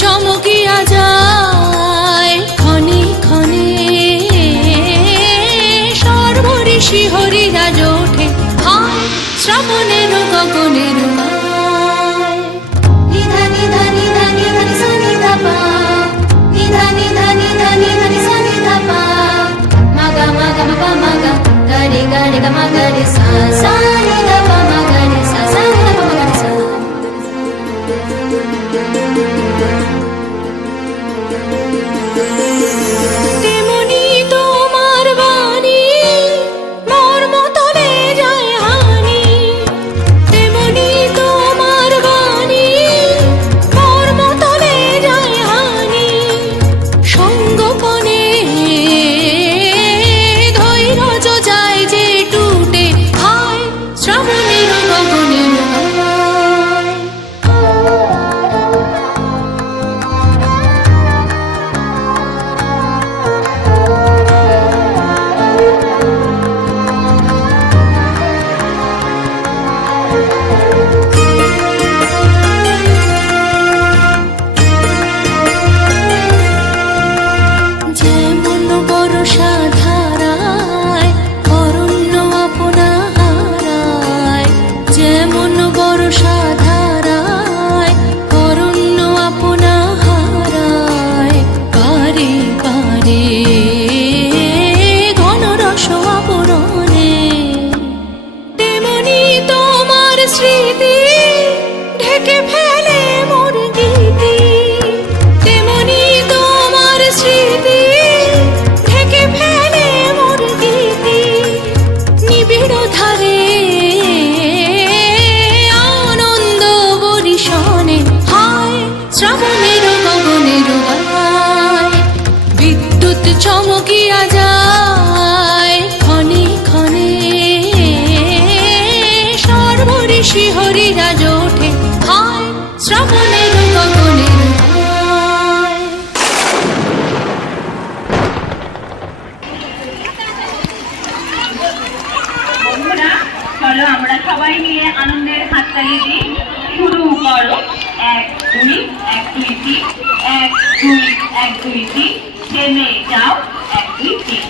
চমকিয়া যায় ক্ষণে ক্ষণে, সর্বঋষি হরিরাজ ওঠে হায় শ্রাবণের গগনের গায়। নিধা নিধা নিধা নিধা সা নিধা পা, নিধা নিধা নিধা নিধা সা নিধা পা, মাগা মাগা মা মাগা গারে গারে গা মা গারে সা সা নিধা পা মা গারে সা সা নিধা পা মা গারে সা। তেমনি তোমার বাণী মর্ম তলে যায় হানি, তেমনি তোমার বাণী মর্ম তলে যায় হানি। সঙ্গপনে ধৈর্য যায় যে টুটে হায় শ্রাবণের গগনের গায়। যেমন বর্ষা ধারায় অরণ্য আপনা হারায়, যেমন বর্ষা ধারায় অরণ্য আপনা হারায়, পারে পারে ঘন রস আবরণে। তেমনি তোমার স্মৃতি ঢেকে ফেলে মোর গীতি, তেমনি তোমার স্মৃতি ঢেকে ফেলে মোর গীতি। নিবিড় ধারে আনন্দ বরিশনে হায় শ্রাবণের গগনের গায়। বিদ্যুৎ চমকিয়া যায় ক্ষণে ক্ষণে, সর্বঋষি হরিরাজ ওঠে হায় শ্রাবণের গগনের গায়। বন্ধুরা চলো আমরা সবাই মিলে আনন্দের হাততালি দিই। শুরু করো 1 2 1 2 3, 1 2 1 2 3, থেমে যাও 1 2 3।